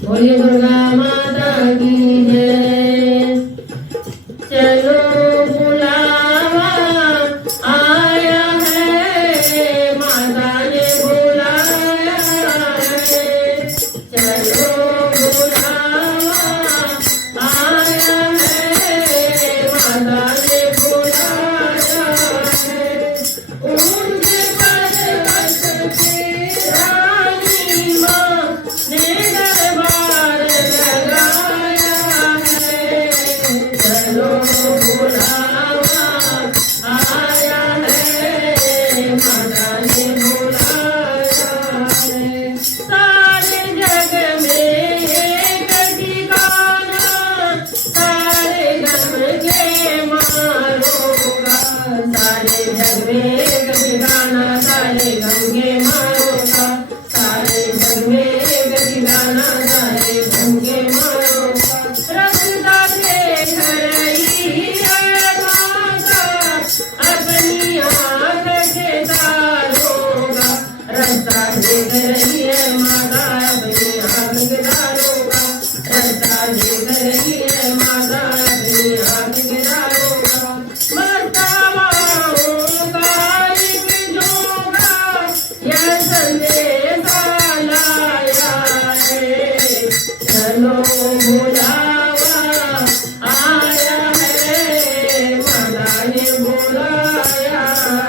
बोलिए दुर्गा माता की जय। चलो बुलावा आया है, माता ने बुलाया है। चलो बुलावा आया है, माता ने बुलाया है। उनके पर्वत की रानी माँ ने दरबार लगाया है। चलो बुलावा आया है, माता ने बुलाया है। सारे जग में एक ठिकाना, सारे धर्म के मारोगा। सारे जग में एक ठिकाना, सारे गंगे मारोगा। सारे जग में एक ठिकाना, सारे गंगे मारोगा। रखता देख रही है माता, अपनी आँख के तारोगा। रास्ता देख रही है माता, अपनी आँख के तारोगा। रास्ता देख रही है माता, अपनी आँख के तारोगा। मर्तबाओं का एक जोगा, यह संदेशा लाया है। चलो बुलावा आया है, माता ने बुलाया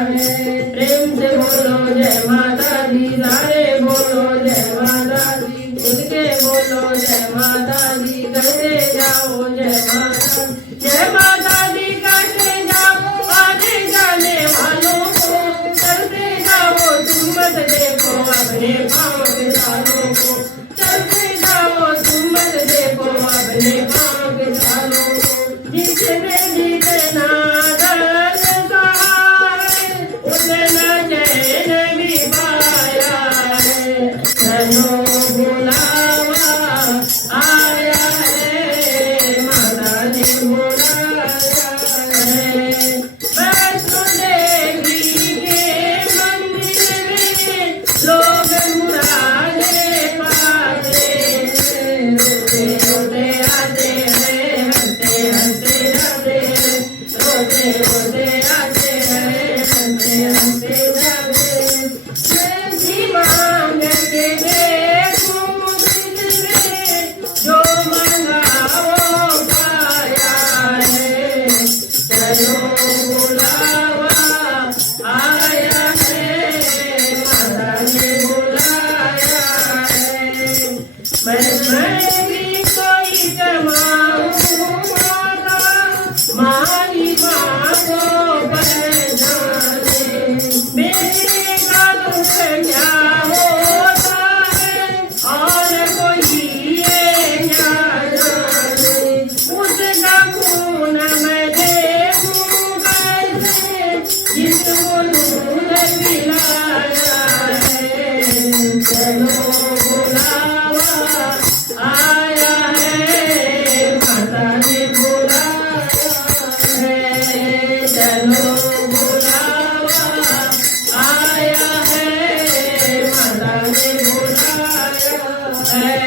है। प्रेम से बोलो जय माता दी, सारे बोलो जय माता दी। उनके बोलो जय माता दी, कहते जाओ जय माता दी। जय माता दी कहते जाओ, आने जाने वालों को चलते जाओ। तुम मत देखो अपने पाँव के तालों को, चलते जाओ। तुम मत देखो अपने पाँव के तालों को। जिसने जीतना दर्द सहाय, उसने चैन भी पाया है। चलो बुलावा आया है, माता ने बुलाया है। वैष्णो देवी के मंदिर में लोग मुरादे पाते हैं। रोते रोते आते हैं, हंसते हंसते जाते हैं। रोते रोते आते हैं, हंसते हंसते जाते हैं। जी मांग के देखो मुझसे, जो मांगा वो पाया है। चलो बुलावा आया है, माता ने बुलाया है। मैं भी कोई कमाऊं माता, मारी माँ को पहचाने। मेरे का दुख क्या होता है, और कोई ये क्या जाने। उसका खून मैं देखूं कैसे, जिसको दूध पिलाया है। चलो बुलावा आया है, माता ने बुलाया है। चलो बुलावा आया है, माता ने बुलाया है।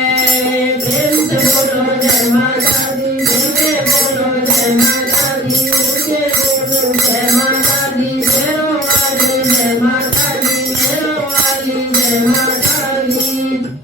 प्रेम से बोलो जय माता दी, दिल से बोलो जय माता दी। उनके बोलो जय माता दी, शेरों वाली जय माता दी, शेरों वाली जय माता दी।